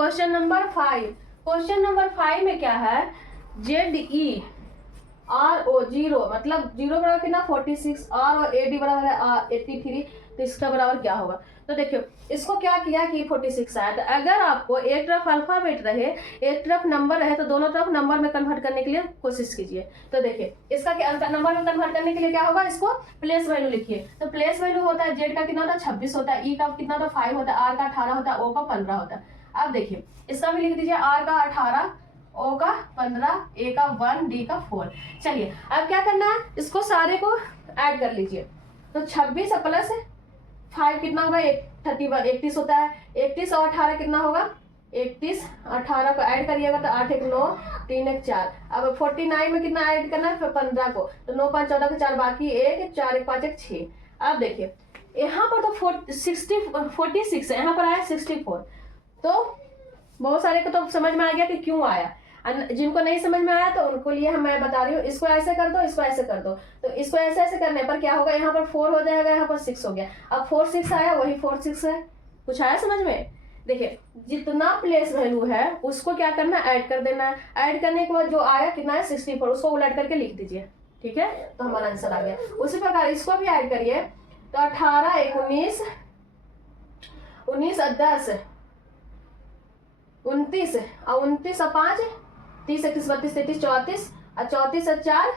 Question number 5। Question number 5 में क्या है, ZE RO 0 मतलब 0 बराबर कितना 46, R और AD बराबर है 83, तो इसका बराबर क्या होगा। तो देखियो इसको क्या किया कि 46 आया, तो अगर आपको एक तरफ अल्फाबेट रहे एक तरफ नंबर रहे तो दोनों तरफ नंबर में कन्वर्ट करने के लिए कोशिश कीजिए। तो देखिए इसका क्या नंबर में कन्वर्ट करने के लिए क्या होगा, इसको प्लेस वैल्यू लिखिए। तो प्लेस वैल्यू होता है जेड का कितना होता है 26 होता है, ई का कितना होता है 5 होता है, आर का 18 होता है, ओ का 15 होता है। अब देखिए इसका भी लिख दीजिए, आर का 18, ओ का 15, ए का 1, डी का 4। चलिए अब क्या करना है, इसको सारे को ऐड कर लीजिए। तो 26 प्लस 5 कितना होगा 31, 31 होता है। 31 और 18 कितना होगा 31, 18 को ऐड करिएगा तो 8 1 9, 3 1 4। अब 49 में कितना ऐड करना है 15 को, तो 9 5 14 के 4 बाकी 1 4 1 5 1 6। अब देखिए यहाँ पर तो 46 है, यहाँ पर आया 64। तो बहुत सारे को तो समझ में आ गया कि क्यों आया, जिनको नहीं समझ में आया तो उनको लिए मैं बता रही हूँ। इसको ऐसे कर दो, इसको ऐसे कर दो। तो इसको ऐसे ऐसे करने पर क्या होगा, यहाँ पर 4 हो जाएगा, यहाँ पर 6 हो गया। अब 4 6 आया, वही 4 6 है। कुछ आया समझ में। देखिए जितना प्लेस वैल्यू है उसको क्या करना है, ऐड कर देना है। ऐड करने के बाद जो आया कितना है 64, उसको उलट करके लिख दीजिए। ठीक है, तो हमारा आंसर आ गया। उसी प्रकार इसको भी ऐड करिए। तो 18 19 19 10 29 और 29 और 5 30 31 32 33 34 और 34 और 4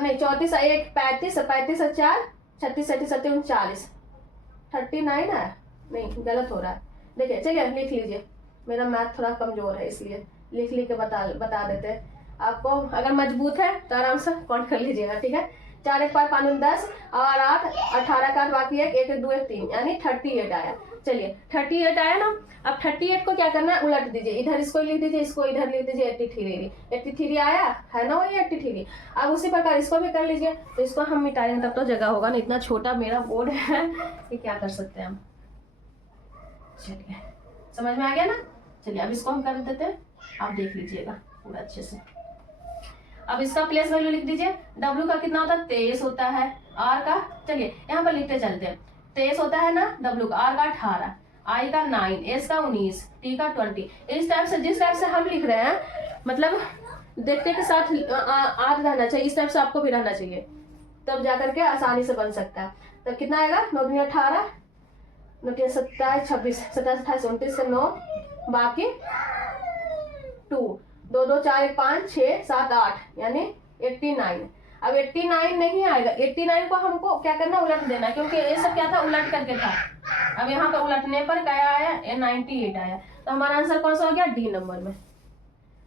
नहीं 34 और 1 35 और 35 और 4 36 37 37 39 39 है, नहीं गलत हो रहा है। देखिए चलिए लिख लीजिए, मेरा मैथ थोड़ा कमजोर है इसलिए लिख के बता देते हैं आपको। अगर मजबूत है तो आराम से काउंट कर लीजिएगा। ठीक है, 4 1 5 5 10 और 8 18 का बाकी 1 1 2 1 3 यानी 38 आया। चलिए 38 आया ना। अब 38 को क्या करना है, उलट दीजिए। इधर इसको लिख दीजिए, इसको इधर लिख दीजिए। 83 आया है ना, वही 83। अब उसी प्रकार इसको भी कर लीजिए। तो इसको हम मिटाएंगे तब तो जगह होगा ना, इतना छोटा मेरा बोर्ड है कि क्या कर सकते हैं हम। चलिए समझ में आ गया ना। चलिए अब इसको हम कर देते हैं, आप देख लीजिएगा पूरा अच्छे से। अब इसका प्लेस वैल्यू लिख दीजिए। W का कितना होता है 23 होता है, R का चलिए यहाँ पर लिखते चलते हैं। 23 होता है ना W का, R का 18, I का 9, S का 19, T का 20। इस टाइप से जिस टाइप से हम लिख रहे हैं मतलब देखते के साथ आद रहना चाहिए, इस टाइप से आपको भी रहना चाहिए, तब जाकर के आसानी से बन सकता है। तब कितना आएगा 9 दूनी 18, 9 तीन 27 26 27 28 29 से 9 बाकी 2 2 2 4 1 5 6 7 8 यानी 89। अब 89 नहीं आएगा, 89 को हमको क्या करना उलट देना, क्योंकि ये सब क्या था उलट करके था। अब यहाँ पर उलटने पर क्या आया 98 आया। तो हमारा आंसर कौन सा हो गया डी नंबर में।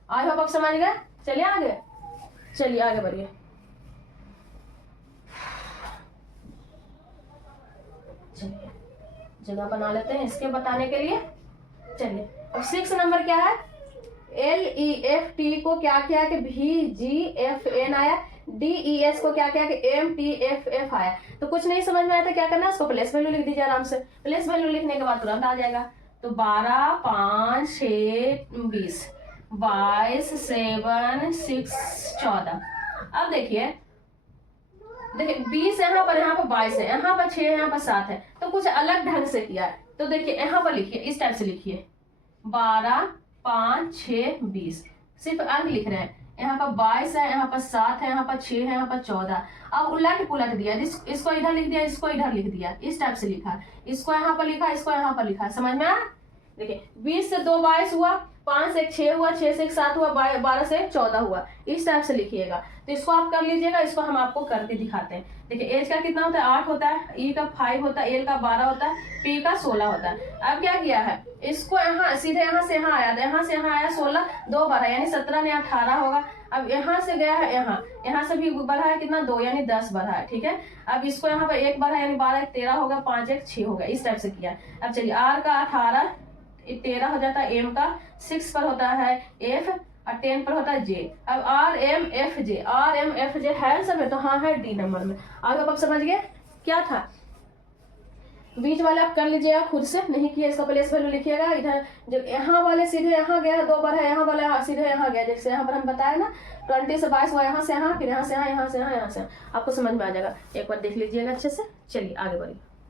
आई होप आप समझ गए। चलिए आगे, चलिए आगे बढ़िए। चलिए जगह बना लेते हैं इसके बताने के लिए। चलिए अब 6 नंबर क्या है, LEFT को क्या किया कि VGFN आया, DES को क्या किया कि MTFF आया। तो कुछ नहीं समझ में आया था क्या करना, उसको प्लेस वैल्यू लिख दीजिए आराम से। प्लेस वैल्यू लिखने के बाद तुरंत आ जाएगा। तो 12 5 6 20 22 7 6 14। अब देखिए 20 यहाँ पर 22 है, यहाँ पर 6 यहाँ पर 7 है, तो कुछ अलग ढंग से किया है। तो देखिए यहाँ पर लिखिए, इस टाइप से लिखिए 12 5 6 20, सिर्फ अंक लिख रहे हैं। यहाँ पर 22 है, यहाँ पर 7 है, यहाँ पर 6 है, यहाँ पर 14। अब उलट पुलट दिया, इसको इधर लिख दिया, इसको इधर लिख दिया, इस टाइप से लिखा, इसको यहाँ पर लिखा, इसको यहाँ पर लिखा। समझ में आया। देखिए 20 से 2 22 हुआ, 5 से 1 6 हुआ, 6 से 1 7 हुआ, 12 से 14 हुआ, इस टाइप से लिखिएगा। तो इसको आप कर लीजिएगा, इसको हम आपको करके दिखाते हैं। देखिए एज का कितना होता है 8 होता है, ई का 5 होता है, एल का 12 होता है, पी का 16 होता है। अब क्या किया है, इसको यहाँ सीधे यहाँ से यहाँ आया, यहाँ से यहाँ आया 16 2 12 यानी 17 ने 18 होगा। अब यहाँ से गया है यहाँ से भी बढ़ा है कितना 2 यानी 10 बढ़ा है। ठीक है, अब इसको यहाँ पर 1 बढ़ा यानी 12 1 13 होगा, 5 1 6 होगा, इस टाइप से किया। अब चलिए आर का 18 13 हो जाता है, एम का 6 पर होता है एफ और 10 पर होता है जे। अब RMFJ है सब में, तो हाँ है डी नंबर में। आगे आप समझ गए क्या था। बीच वाले आप कर लीजिएगा खुद से, नहीं किया इसका प्लेस वैल्यू लिखिएगा। इधर जब यहाँ वाले सीधे यहाँ गया 2 बार है, यहाँ वाले सीधे यहाँ गया, जैसे यहाँ पर हम बताया ना 20 से 22 हुआ, यहाँ से यहाँ, फिर यहाँ से यहाँ, यहाँ से यहाँ, यहाँ से आपको समझ में आ जाएगा। एक बार देख लीजिएगा अच्छे से। चलिए आगे बढ़िए।